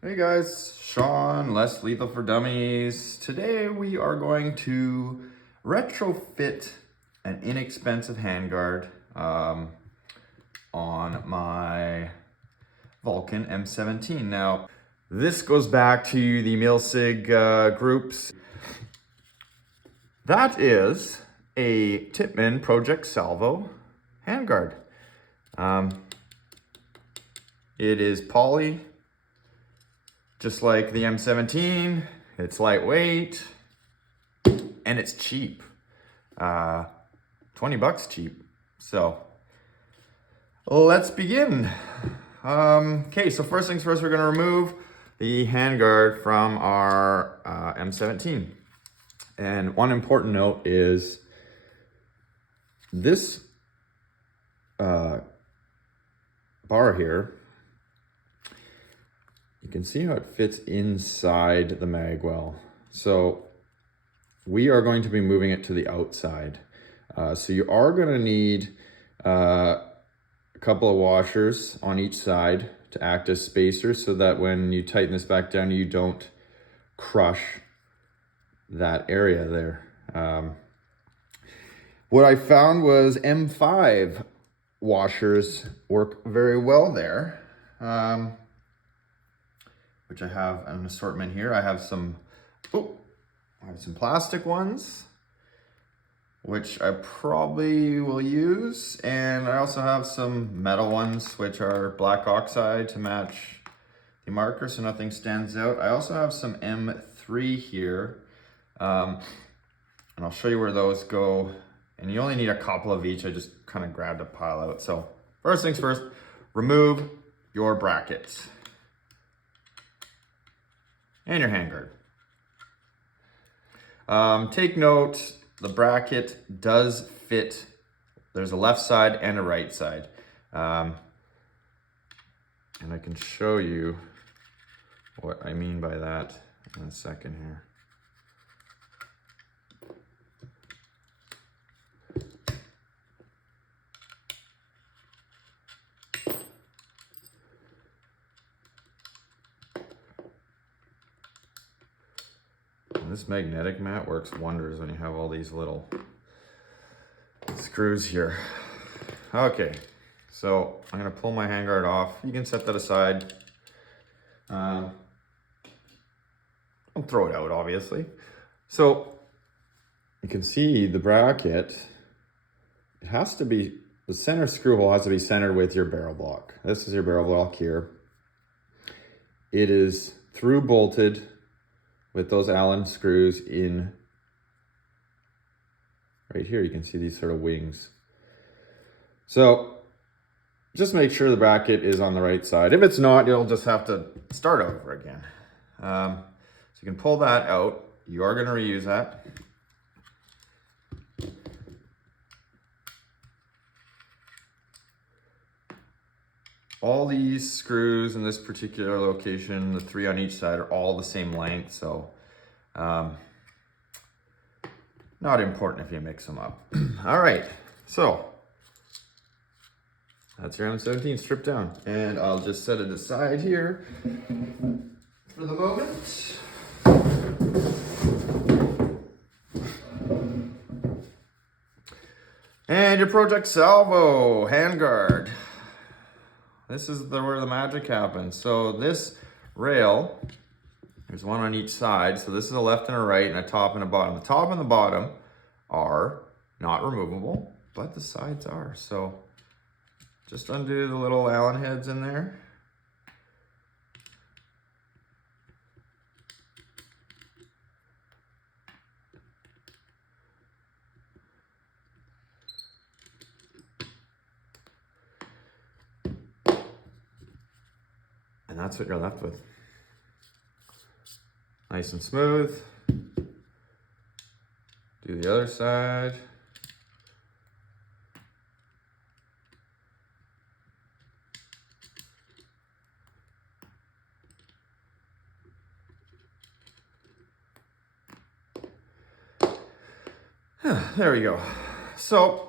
Hey guys, Sean, Less Lethal for Dummies. Today we are going to retrofit an inexpensive handguard on my Vulcan M17. Now, this goes back to the Milsig groups. That is a Tippmann Project Salvo handguard. It is poly, just like the M17. It's lightweight and it's cheap. 20 bucks cheap. So let's begin. Okay, so first things first, we're gonna remove the handguard from our M17. And one important note is this bar here, you can see how it fits inside the magwell. So we are going to be moving it to the outside. So you are gonna need a couple of washers on each side to act as spacers so that when you tighten this back down, you don't crush that area there. What I found was M5 washers work very well there, which I have an assortment here. I have some plastic ones, which I probably will use. And I also have some metal ones, which are black oxide to match the marker so nothing stands out. I also have some M3 here. And I'll show you where those go. And you only need a couple of each. I just kind of grabbed a pile out. So first things first, remove your brackets and your handguard. Take note, the bracket does fit. There's a left side and a right side. And I can show you what I mean by that in a second here. This magnetic mat works wonders when you have all these little screws here. Okay, so I'm gonna pull my handguard off. You can set that aside. Don't throw it out, obviously. So you can see the bracket, it has to be, the center screw hole has to be centered with your barrel block. This is your barrel block here. It is through bolted with those Allen screws in right here. You can see these sort of wings. So just make sure the bracket is on the right side. If it's not, you'll just have to start over again. So you can pull that out. You are gonna reuse that. All these screws in this particular location, the 3 on each side, are all the same length, so not important if you mix them up. All right, so that's your M17 stripped down. And I'll just set it aside here for the moment. And your Project Salvo handguard. This is where the magic happens. So this rail, there's one on each side. So this is a left and a right and a top and a bottom. The top and the bottom are not removable, but the sides are. So just undo the little Allen heads in there. And that's what you're left with. Nice and smooth. Do the other side. There we go. So,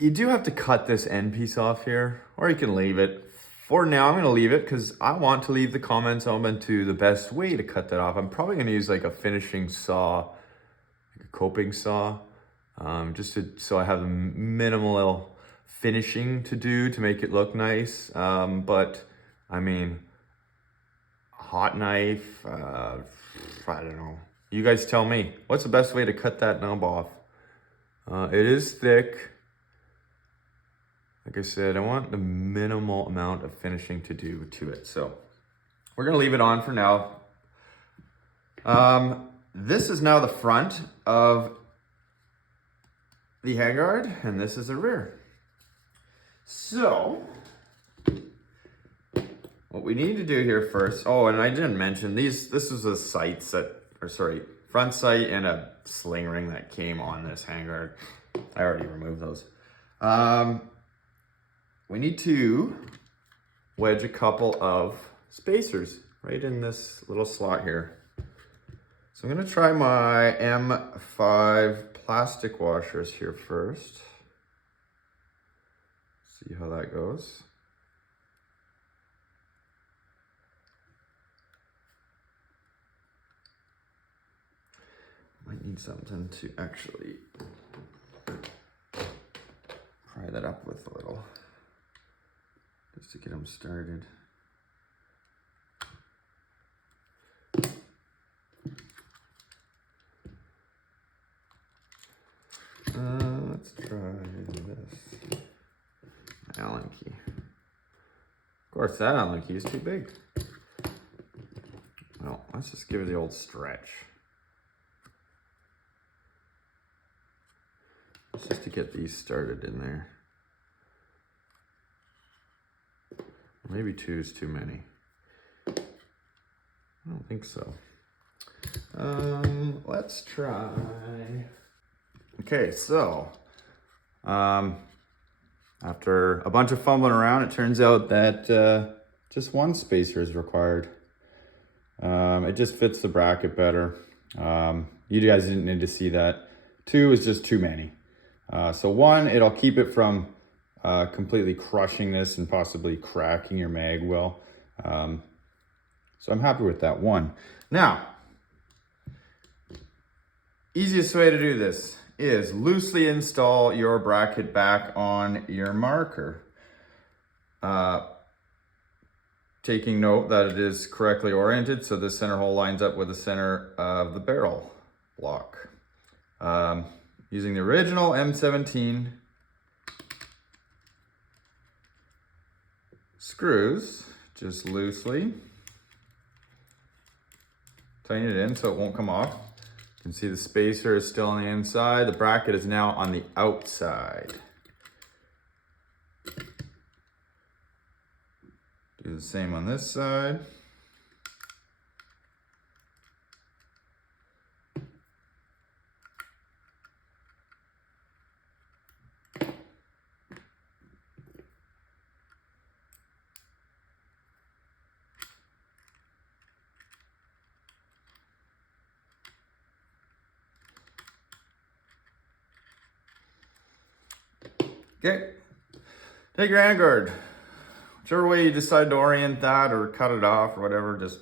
you do have to cut this end piece off here, or you can leave it. For now, I'm gonna leave it because I want to leave the comments open to the best way to cut that off. I'm probably gonna use like a finishing saw, like a coping saw, so I have the minimal finishing to do to make it look nice. But I mean, hot knife, I don't know. You guys tell me, what's the best way to cut that knob off? It is thick. Like I said, I want the minimal amount of finishing to do to it. So we're gonna leave it on for now. This is now the front of the handguard, and this is the rear. So what we need to do here first, oh, and I didn't mention this is the sights front sight and a sling ring that came on this handguard. I already removed those. We need to wedge a couple of spacers right in this little slot here. So I'm gonna try my M5 plastic washers here first. See how that goes. Might need something to actually pry that up with a little, just to get them started. Let's try this. Allen key. Of course, that Allen key is too big. Well, let's just give it the old stretch. Just to get these started in there. Maybe 2 is too many. I don't think so. Let's try. Okay, so after a bunch of fumbling around, it turns out that just one spacer is required. It just fits the bracket better. You guys didn't need to see that. 2 is just too many. So 1, it'll keep it from completely crushing this and possibly cracking your mag well. So I'm happy with that 1. Now, easiest way to do this is loosely install your bracket back on your marker. Taking note that it is correctly oriented, so the center hole lines up with the center of the barrel block. Using the original M17 screws, just loosely tighten it in so it won't come off. You can see the spacer is still on the inside. The bracket is now on the outside. Do the same on this side. Okay, take your handguard. Whichever way you decide to orient that or cut it off or whatever, just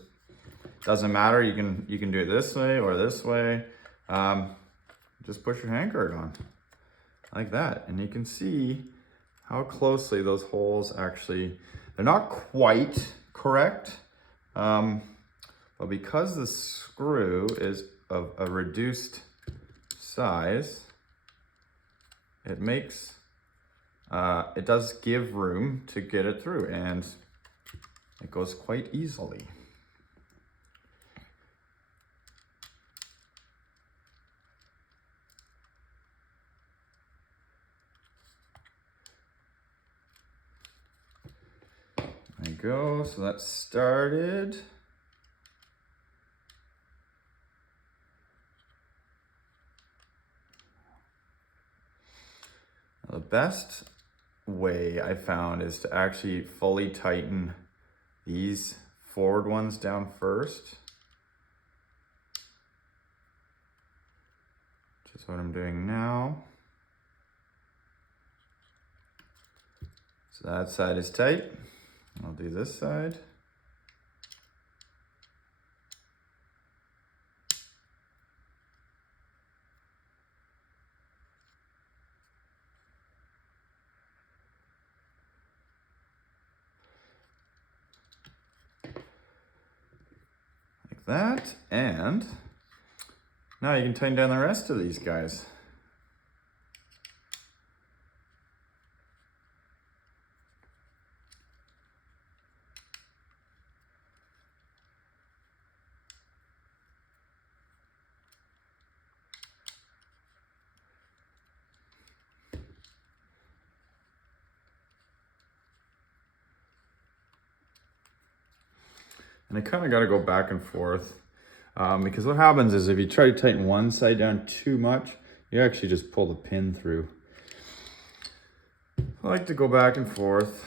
doesn't matter. You can do it this way or this way. Just push your handguard on like that, and you can see how closely those holes actually, they're not quite correct, but because the screw is of a reduced size, it makes it does give room to get it through, and it goes quite easily. There you go, so that's started. Now, the best way I found is to actually fully tighten these forward ones down first. Which is what I'm doing now. So that side is tight. I'll do this side. Like that, and now you can tighten down the rest of these guys. And I kind of got to go back and forth because what happens is if you try to tighten one side down too much, you actually just pull the pin through. I like to go back and forth.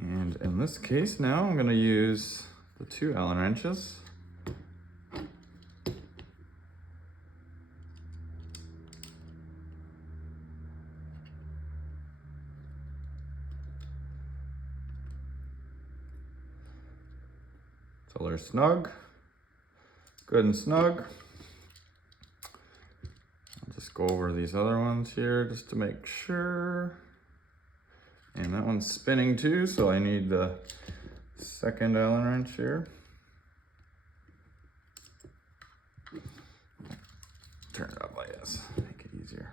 And in this case now, I'm going to use the 2 Allen wrenches. Till they're snug, good and snug. I'll just go over these other ones here just to make sure. And that one's spinning too, so I need the 2nd Allen wrench here. Turn it up like this, make it easier.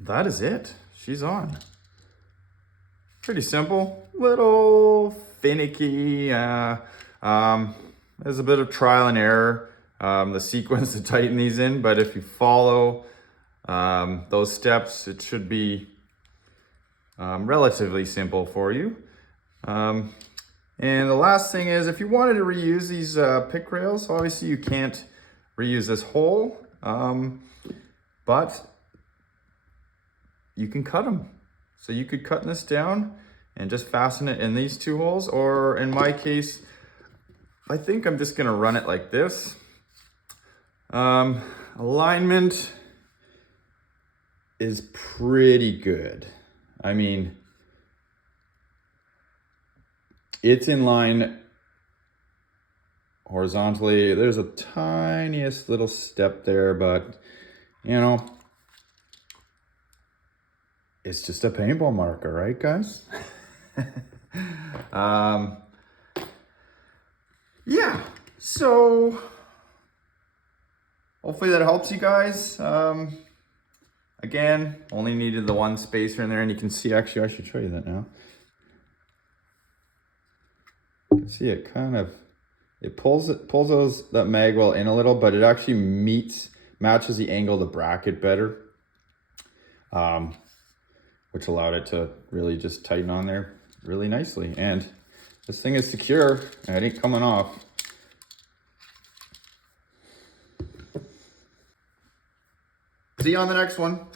That is it. She's on. Pretty simple. Little finicky. There's a bit of trial and error. The sequence to tighten these in, but if you follow those steps, it should be relatively simple for you. And the last thing is, if you wanted to reuse these pick rails, obviously you can't reuse this hole, but you can cut them. So you could cut this down and just fasten it in these 2 holes, or in my case, I think I'm just gonna run it like this. Alignment is pretty good. I mean, it's in line horizontally. There's a tiniest little step there, but you know, it's just a paintball marker, right, guys? Yeah, so hopefully that helps you guys. Again, only needed the 1 spacer in there, and you can see, actually, I should show you that now. You can see it kind of, it pulls that magwell in a little, but it actually matches the angle of the bracket better. Which allowed it to really just tighten on there really nicely. And this thing is secure and it ain't coming off. See you on the next one.